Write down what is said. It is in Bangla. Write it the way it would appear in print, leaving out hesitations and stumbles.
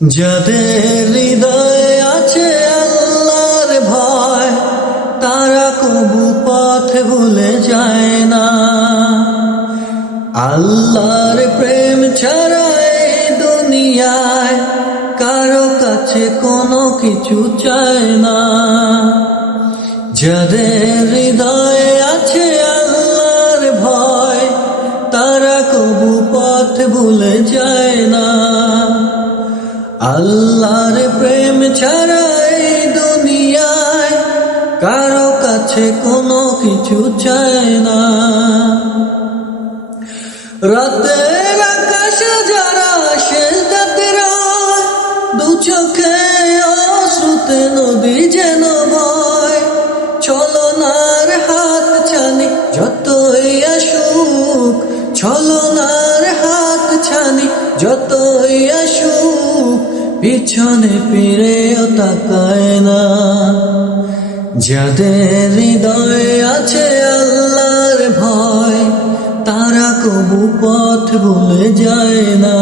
যাদের হৃদয়ে আছে আল্লাহর ভয়, তারা কবু পথ ভুলে যায় না। আল্লাহর প্রেম ছাড়া এই দুনিয়ায় কারো কাছে কোনো কিছু চায় না। যাদের হৃদয়ে আছে আল্লাহর ভয়, তারা কবু পথ ভুলে যায় না। আল্লাহর প্রেম ছাড়া এই দুনিয়ায় কারো কাছে কোনো কিছু চায় না। রাতের আকাশে যারা সেজদাতে রয়, দু চোখে অশ্রুতে নদী যেন বয়। ছলনার হাত ছানি যতই আসুক, ছলনার হাত ছানি যতই আসুক, পিছনে ফিরেও তাকায় না। যাদের হৃদয়ে আছে আল্লাহর ভয়, তারা কবু পথ ভুলে যায় না।